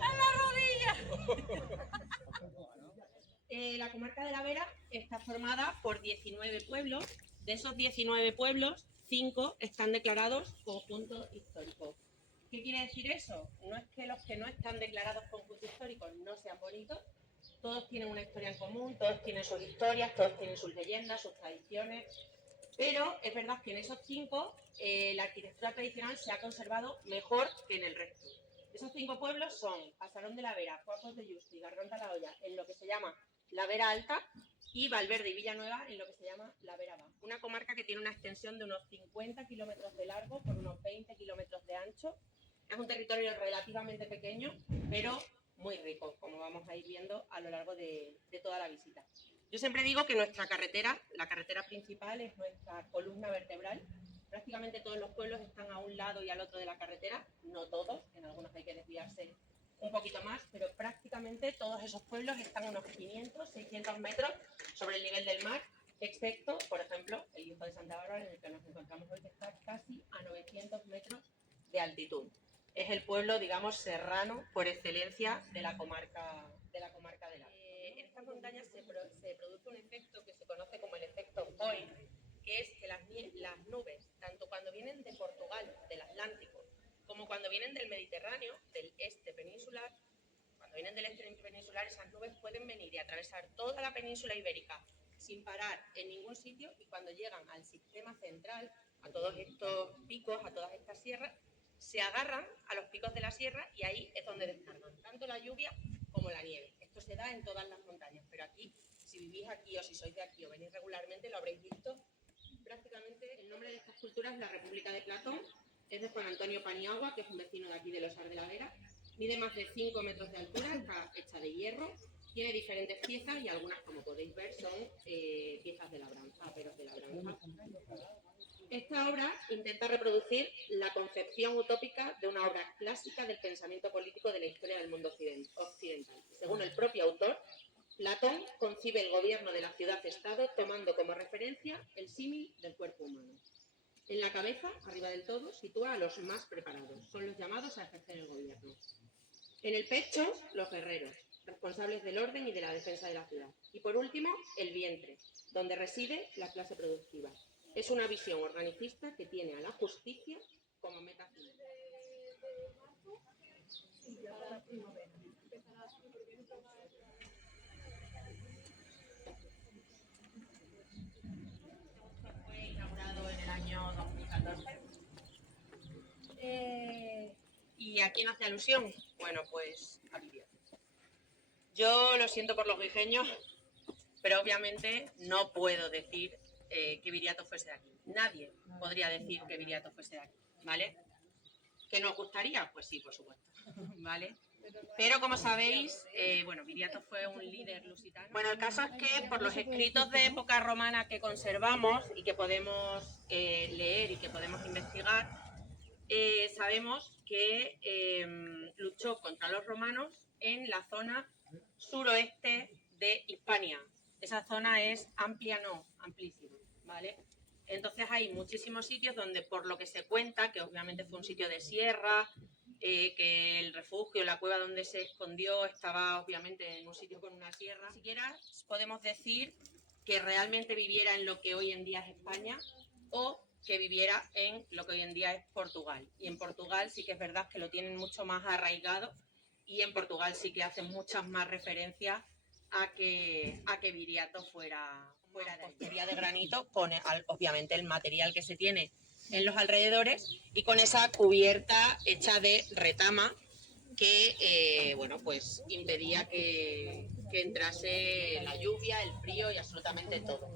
¡A la rodilla! La comarca de la Vera está formada por 19 pueblos. De esos 19 pueblos, 5 están declarados conjunto histórico. ¿Qué quiere decir eso? No es que los que no están declarados conjunto histórico no sean bonitos, todos tienen una historia en común, todos tienen sus historias, todos tienen sus leyendas, sus tradiciones, pero es verdad que en esos 5 la arquitectura tradicional se ha conservado mejor que en el resto. Esos 5 pueblos son Pasarón de la Vera, Cuacos de Yuste y Garganta la Olla, en lo que se llama la Vera Alta, y Valverde y Villanueva en lo que se llama la Vera Baja. Una comarca que tiene una extensión de unos 50 kilómetros de largo por unos 20 kilómetros de ancho. Es un territorio relativamente pequeño, pero muy rico, como vamos a ir viendo a lo largo de toda la visita. Yo siempre digo que nuestra carretera, la carretera principal, es nuestra columna vertebral. Prácticamente todos los pueblos están a un lado y al otro de la carretera, no todos, en algunos hay que desviarse un poquito más, pero prácticamente todos esos pueblos están a unos 500, 600 metros sobre el nivel del mar, excepto, por ejemplo, el Hijo de Santa Bárbara, en el que nos encontramos hoy, que está casi a 900 metros de altitud. Es el pueblo, digamos, serrano por excelencia de la comarca de la En estas montañas se produce un efecto que se conoce como el efecto Boyle, que es que las nubes, tanto cuando vienen de Portugal, del Atlántico, como cuando vienen del Mediterráneo, del este peninsular, cuando vienen del este peninsular, esas nubes pueden venir y atravesar toda la península ibérica sin parar en ningún sitio, y cuando llegan al sistema central, a todos estos picos, a todas estas sierras, se agarran a los picos de la sierra y ahí es donde descargan tanto la lluvia como la nieve. Esto se da en todas las montañas, pero aquí, si vivís aquí o si sois de aquí o venís regularmente, lo habréis visto prácticamente. El nombre de esta escultura es la República de Platón, es de Juan Antonio Paniagua, que es un vecino de aquí de Los Ar de la Vera. Mide más de 5 metros de altura, está hecha de hierro, tiene diferentes piezas y algunas, como podéis ver, son piezas de labranza, peros de labranza. Esta obra intenta reproducir la concepción utópica de una obra clásica del pensamiento político de la historia del mundo occidental. Según el propio autor, Platón concibe el gobierno de la ciudad-estado tomando como referencia el símil del cuerpo humano. En la cabeza, arriba del todo, sitúa a los más preparados, son los llamados a ejercer el gobierno. En el pecho, los guerreros, responsables del orden y de la defensa de la ciudad. Y por último, el vientre, donde reside la clase productiva. Es una visión organicista que tiene a la justicia como meta final. Fue inaugurado en el año 2014. ¿Y a quién hace alusión? Bueno, pues a Viriato. Yo lo siento por los guijeños, pero obviamente no puedo decir que Viriato fuese de aquí. Nadie podría decir que Viriato fuese de aquí, ¿vale? ¿Que nos gustaría? Pues sí, por supuesto, ¿vale? Pero como sabéis, bueno, Viriato fue un líder lusitano. Bueno, el caso es que por los escritos de época romana que conservamos y que podemos leer y que podemos investigar, sabemos que luchó contra los romanos en la zona suroeste de Hispania. Esa zona es amplia, no, amplísima, ¿vale? Entonces hay muchísimos sitios donde, por lo que se cuenta, que obviamente fue un sitio de sierra, que el refugio, la cueva donde se escondió estaba obviamente en un sitio con una sierra. Ni siquiera podemos decir que realmente viviera en lo que hoy en día es España o que viviera en lo que hoy en día es Portugal. Y en Portugal sí que es verdad que lo tienen mucho más arraigado, y en Portugal sí que hacen muchas más referencias a que Viriato fuera de hostería de granito, con obviamente el material que se tiene en los alrededores y con esa cubierta hecha de retama que bueno, pues impedía que entrase la lluvia, el frío y absolutamente todo.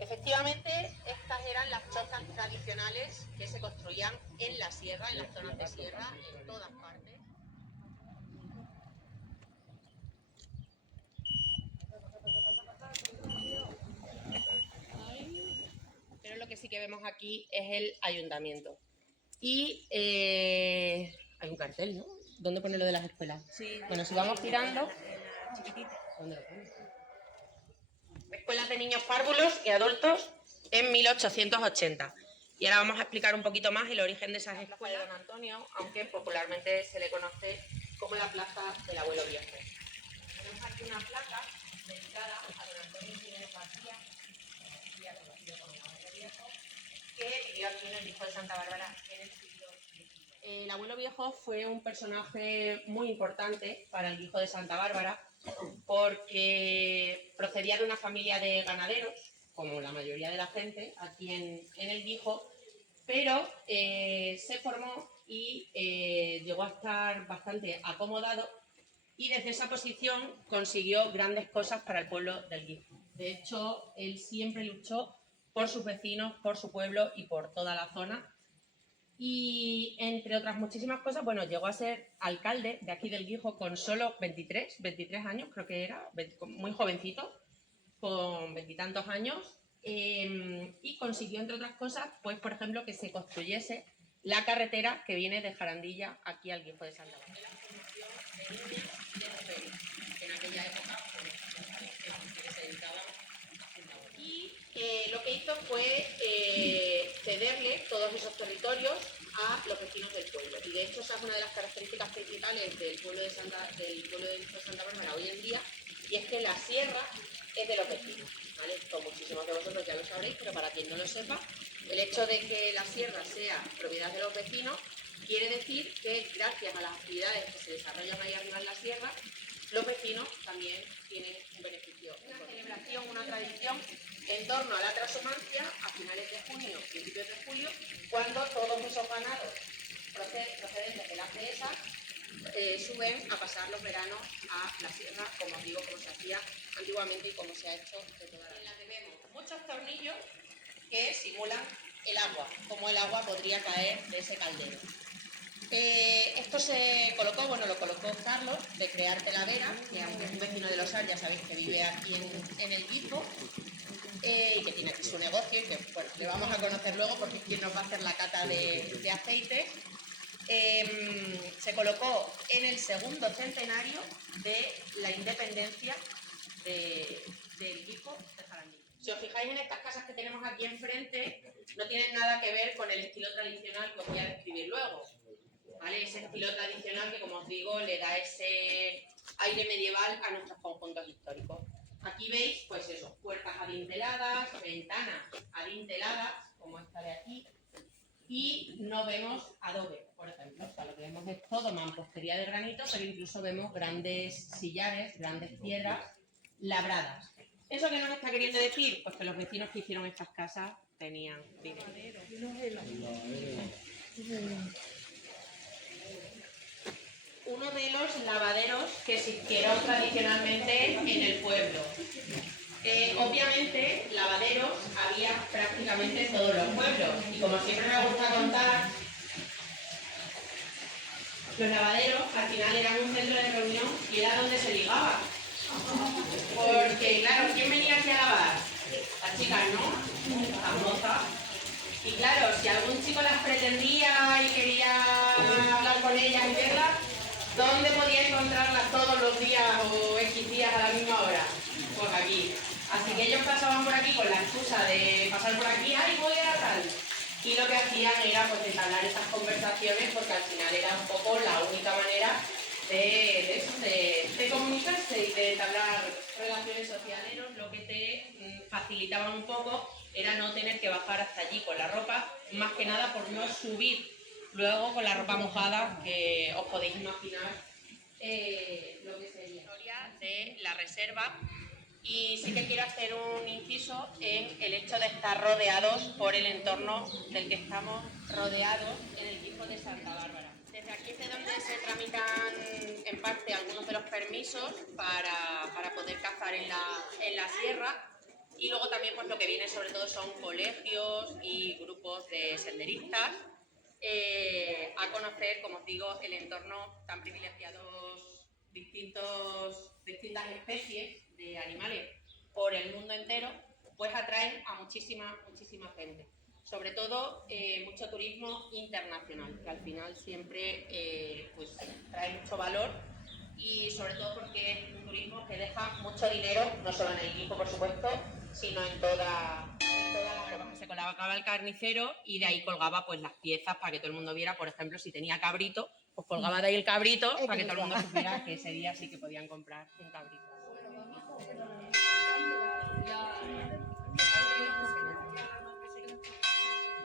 Efectivamente, estas eran las chozas tradicionales que se construían en la sierra, en las zonas de sierra, en todas partes. Pero lo que sí que vemos aquí es el ayuntamiento. Y hay un cartel, ¿no? ¿Dónde pone lo de las escuelas? Sí. Bueno, si vamos tirando... ¿Dónde lo pone? Escuelas de niños párvulos y adultos en 1880. Y ahora vamos a explicar un poquito más el origen de esas escuelas de Don Antonio, aunque popularmente se le conoce como la Plaza del Abuelo Viejo. Tenemos aquí una placa dedicada a Don Antonio Jiménez García, conocido como el Abuelo Viejo, que vivió aquí en el Guijo de Santa Bárbara en el siglo XIX. El Abuelo Viejo fue un personaje muy importante para el Guijo de Santa Bárbara porque procedía de una familia de ganaderos, como la mayoría de la gente aquí en el Guijo, pero se formó y llegó a estar bastante acomodado y desde esa posición consiguió grandes cosas para el pueblo del Guijo. De hecho, él siempre luchó por sus vecinos, por su pueblo y por toda la zona. Y entre otras muchísimas cosas, bueno, llegó a ser alcalde de aquí del Guijo con solo 23 años, creo que era, muy jovencito, con veintitantos años, y consiguió, entre otras cosas, pues por ejemplo, que se construyese la carretera que viene de Jarandilla aquí al Guijo de Santa Bárbara. La formación de niñas de mujeres, que en aquella época se dedicaban a fundar. Y lo que hizo fue cederle todos esos territorios a los vecinos del pueblo. Y de hecho esa es una de las características principales del pueblo de Santa Bárbara hoy en día, y es que la sierra es de los vecinos, ¿vale? Esto muchísimos de vosotros ya lo sabréis, pero para quien no lo sepa, el hecho de que la sierra sea propiedad de los vecinos quiere decir que gracias a las actividades que se desarrollan ahí arriba en la sierra, los vecinos también tienen un beneficio. Una celebración, una tradición en torno a la transhumancia a finales de junio, principios de julio, cuando todos esos ganados procedentes de las dehesas suben a pasar los veranos a la sierra, como os digo, como se hacía antiguamente y como se ha hecho de toda la vida. En la que vemos muchos tornillos que simulan el agua, como el agua podría caer de ese caldero. Esto se colocó, bueno, lo colocó Carlos, de Crear Teladera, que aunque es un vecino de Los Ar, ya sabéis que vive aquí en el Guijo, y que tiene aquí su negocio, y que bueno, le vamos a conocer luego porque es quien nos va a hacer la cata de aceite. Se colocó en el segundo centenario de la independencia del Guijo de Jarandilla. Si os fijáis en estas casas que tenemos aquí enfrente, no tienen nada que ver con el estilo tradicional que os voy a describir luego, ¿vale? Ese estilo tradicional que, como os digo, le da ese aire medieval a nuestros conjuntos históricos. Aquí veis, pues eso, puertas adinteladas, ventanas adinteladas, como esta de aquí, y no vemos adobe, por ejemplo. O sea, lo que vemos es todo mampostería de granito, pero incluso vemos grandes sillares, grandes piedras labradas. ¿Eso qué nos está queriendo decir? Pues que los vecinos que hicieron estas casas tenían dinero. Uno de los lavaderos que existieron tradicionalmente en el pueblo. Obviamente, lavaderos había prácticamente en todos los pueblos. Y como siempre me gusta contar, los lavaderos al final eran un centro de reunión y era donde se ligaba. Porque, claro, ¿quién venía aquí a lavar? Las chicas, ¿no? Las mozas. Y claro, si algún chico las pretendía y quería hablar con ellas y verlas, ¿dónde podía encontrarlas todos los días o X días a la misma hora? Pues aquí. Así que ellos pasaban por aquí con la excusa de pasar por aquí, ¡ay, voy a tal! Y lo que hacían era pues entablar estas conversaciones, porque al final era un poco la única manera de comunicarse y de entablar relaciones sociales. Lo que te facilitaba un poco era no tener que bajar hasta allí con la ropa, más que nada por no subir luego con la ropa mojada, que os podéis imaginar lo que sería. Historia de la reserva. Y sí que quiero hacer un inciso en el hecho de estar rodeados por el entorno del que estamos rodeados en el Guijo de Santa Bárbara. Desde aquí es de donde se tramitan en parte algunos de los permisos para poder cazar en la sierra, y luego también pues lo que viene sobre todo son colegios y grupos de senderistas a conocer, como os digo, el entorno tan privilegiado, distintas especies de animales por el mundo entero, pues atraen a muchísima gente. Sobre todo mucho turismo internacional, que al final siempre pues trae mucho valor, y sobre todo porque es un turismo que deja mucho dinero, no solo en el Guijo, por supuesto, sino en toda la Bueno, se colocaba el carnicero y de ahí colgaba pues las piezas para que todo el mundo viera, por ejemplo, si tenía cabrito, pues colgaba de ahí el cabrito para que todo el mundo supiera que ese día sí que podían comprar un cabrito.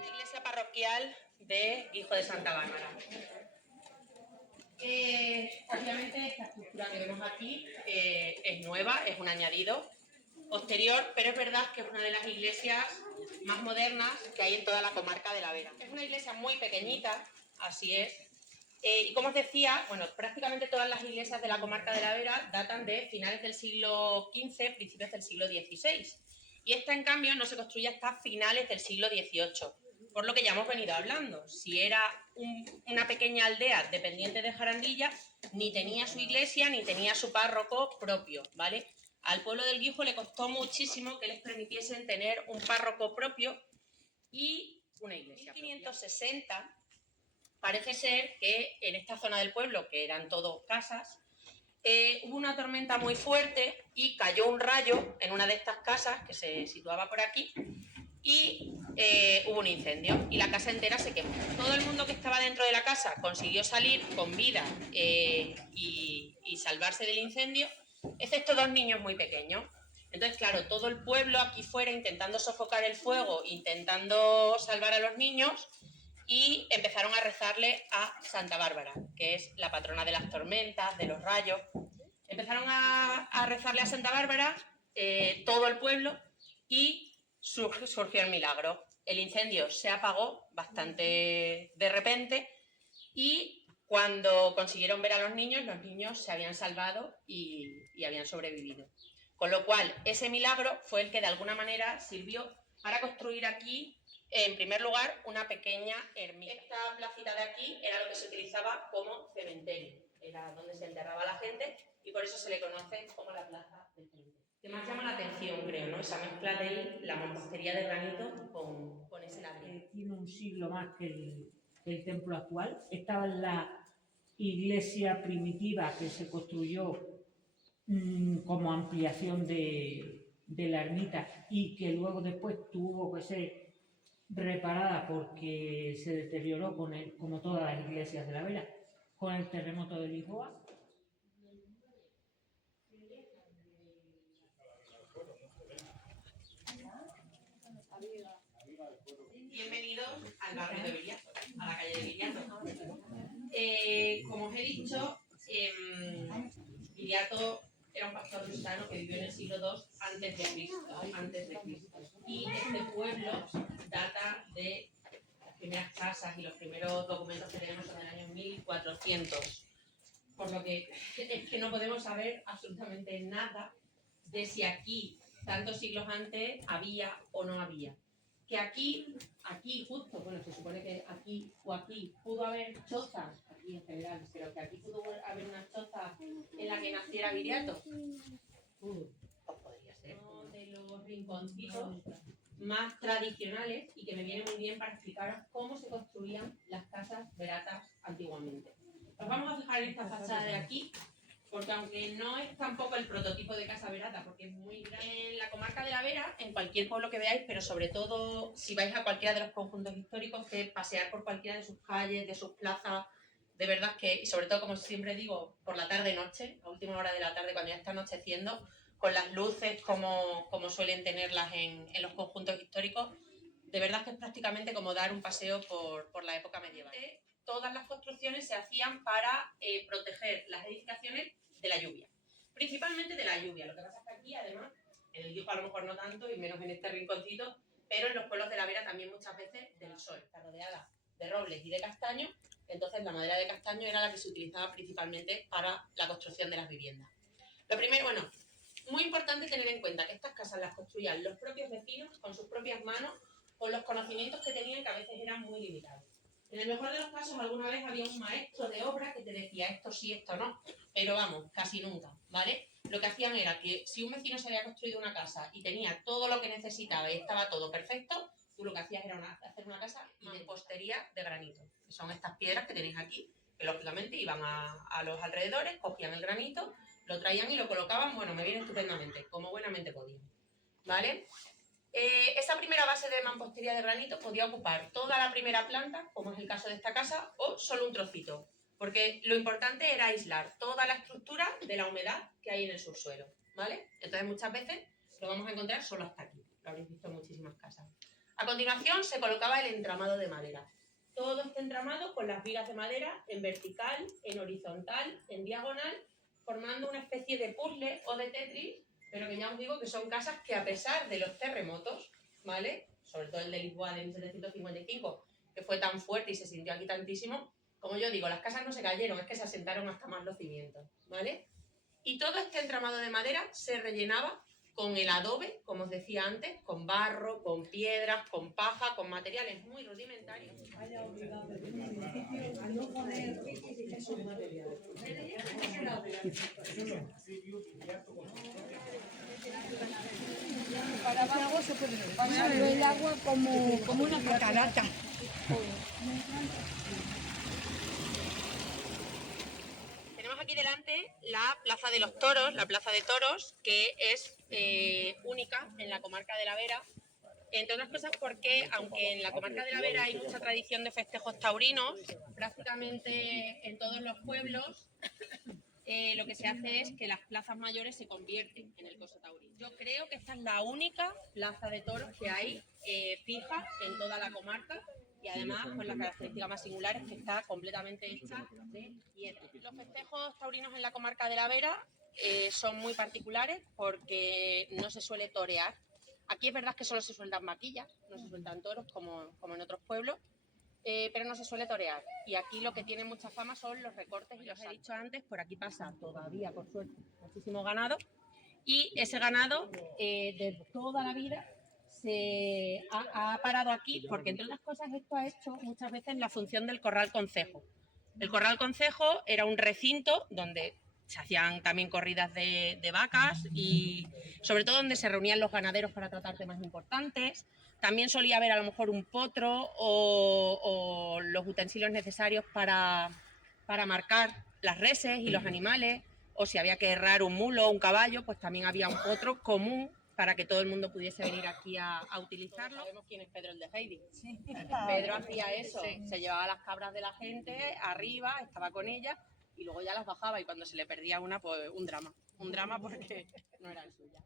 La iglesia parroquial de Hijo de Santa Bárbara. Obviamente esta estructura que vemos aquí es nueva, es un añadido posterior, pero es verdad que es una de las iglesias más modernas que hay en toda la comarca de la Vera. Es una iglesia muy pequeñita, así es, y como os decía, bueno, prácticamente todas las iglesias de la comarca de la Vera datan de finales del siglo XV, principios del siglo XVI, y esta en cambio no se construye hasta finales del siglo XVIII, por lo que ya hemos venido hablando. Si era una pequeña aldea dependiente de Jarandilla, ni tenía su iglesia ni tenía su párroco propio, ¿vale? Al pueblo del Guijo le costó muchísimo que les permitiesen tener un párroco propio y una iglesia. En 1560 parece ser que en esta zona del pueblo, que eran todos casas, hubo una tormenta muy fuerte y cayó un rayo en una de estas casas que se situaba por aquí y hubo un incendio y la casa entera se quemó. Todo el mundo que estaba dentro de la casa consiguió salir con vida y salvarse del incendio, excepto 2 niños muy pequeños. Entonces, claro, todo el pueblo aquí fuera intentando sofocar el fuego, intentando salvar a los niños, y empezaron a rezarle a Santa Bárbara, que es la patrona de las tormentas, de los rayos. Empezaron a rezarle a Santa Bárbara todo el pueblo y surgió el milagro. El incendio se apagó bastante de repente y cuando consiguieron ver a los niños se habían salvado y habían sobrevivido. Con lo cual, ese milagro fue el que de alguna manera sirvió para construir aquí, en primer lugar, una pequeña ermita. Esta placita de aquí era lo que se utilizaba como cementerio, era donde se enterraba la gente y por eso se le conoce como la plaza del cementerio. Que más llama la atención, creo, ¿no? Esa mezcla de la mampostería de granito con ese ladrillo. Tiene un siglo más que el templo actual. Estaba en la iglesia primitiva que se construyó como ampliación de la ermita y que luego después tuvo que ser reparada porque se deterioró como todas las iglesias de la Vera con el terremoto de Lisboa. Bienvenidos al barrio de Viriato, a la calle de Viriato. Como os he dicho, Viriato era un pastor cristano que vivió en el siglo II antes de Cristo. Y este pueblo data de las primeras casas y los primeros documentos que tenemos son del año 1400. Por lo que es que no podemos saber absolutamente nada de si aquí, tantos siglos antes, había o no había. Que aquí justo, bueno, se supone que aquí o aquí pudo haber chozas, aquí en general, pero que aquí pudo haber una choza en la que naciera Viriato. Pues podría ser uno de los rinconcitos más tradicionales y que me viene muy bien para explicaros cómo se construían las casas veratas antiguamente. Nos vamos a fijar en esta fachada de aquí, porque aunque no es tampoco el prototipo de casa verata, porque es muy grande en la comarca de la Vera, en cualquier pueblo que veáis, pero sobre todo si vais a cualquiera de los conjuntos históricos, que pasear por cualquiera de sus calles, de sus plazas, de verdad que, y sobre todo, como siempre digo, por la tarde-noche, a última hora de la tarde, cuando ya está anocheciendo, con las luces como suelen tenerlas en los conjuntos históricos, de verdad que es prácticamente como dar un paseo por la época medieval. Todas las construcciones se hacían para proteger las edificaciones de la lluvia, principalmente de la lluvia. Lo que pasa es que aquí, además, en el Guijo a lo mejor no tanto, y menos en este rinconcito, pero en los pueblos de la Vera también muchas veces del sol. Está rodeada de robles y de castaños, entonces la madera de castaño era la que se utilizaba principalmente para la construcción de las viviendas. Lo primero, bueno, muy importante tener en cuenta que estas casas las construían los propios vecinos con sus propias manos, con los conocimientos que tenían, que a veces eran muy limitados. En el mejor de los casos, alguna vez había un maestro de obra que te decía esto sí, esto no, pero vamos, casi nunca, ¿vale? Lo que hacían era que si un vecino se había construido una casa y tenía todo lo que necesitaba y estaba todo perfecto, tú lo que hacías era hacer una casa de mampostería de granito, que son estas piedras que tenéis aquí, que lógicamente iban a los alrededores, cogían el granito, lo traían y lo colocaban, bueno, me viene estupendamente, como buenamente podían, ¿vale? Esa primera base de mampostería de granito podía ocupar toda la primera planta, como es el caso de esta casa, o solo un trocito, porque lo importante era aislar toda la estructura de la humedad que hay en el subsuelo, ¿vale? Entonces muchas veces lo vamos a encontrar solo hasta aquí, lo habréis visto en muchísimas casas. A continuación se colocaba el entramado de madera. Todo este entramado con las vigas de madera en vertical, en horizontal, en diagonal, formando una especie de puzzle o de Tetris, pero que ya os digo que son casas que a pesar de los terremotos, ¿vale? Sobre todo el de Lisboa de 1755, que fue tan fuerte y se sintió aquí tantísimo, como yo digo, las casas no se cayeron, es que se asentaron hasta más los cimientos, ¿vale? Y todo este entramado de madera se rellenaba con el adobe, como os decía antes, con barro, con piedras, con paja, con materiales muy rudimentarios. Para abajo se puede ver el agua como una catarata. Tenemos aquí delante la Plaza de los Toros, la Plaza de Toros, que es única en la comarca de la Vera, entre otras cosas porque, aunque en la comarca de la Vera hay mucha tradición de festejos taurinos, prácticamente en todos los pueblos lo que se hace es que las plazas mayores se convierten en el coso taurino. Yo creo que esta es la única plaza de toros que hay fija en toda la comarca y además pues la característica más singular es que está completamente hecha de piedra. Los festejos taurinos en la comarca de la Vera son muy particulares porque no se suele torear. Aquí es verdad que solo se sueltan vaquillas, no se sueltan toros como en otros pueblos, pero no se suele torear. Y aquí lo que tiene mucha fama son los recortes, y los he dicho antes, por aquí pasa todavía, por suerte, muchísimo ganado. Y ese ganado de toda la vida se ha parado aquí porque, entre otras cosas, esto ha hecho muchas veces la función del corral concejo. El corral concejo era un recinto donde se hacían también corridas de vacas y sobre todo donde se reunían los ganaderos para tratar temas importantes. También solía haber a lo mejor un potro o los utensilios necesarios para marcar las reses y los animales, o si había que herrar un mulo o un caballo, pues también había un potro común para que todo el mundo pudiese venir aquí a utilizarlo. Sabemos quién es Pedro el de Heidi. Sí. Pedro hacía eso, se llevaba las cabras de la gente arriba, estaba con ellas y luego ya las bajaba, y cuando se le perdía una, pues un drama porque no eran suyas.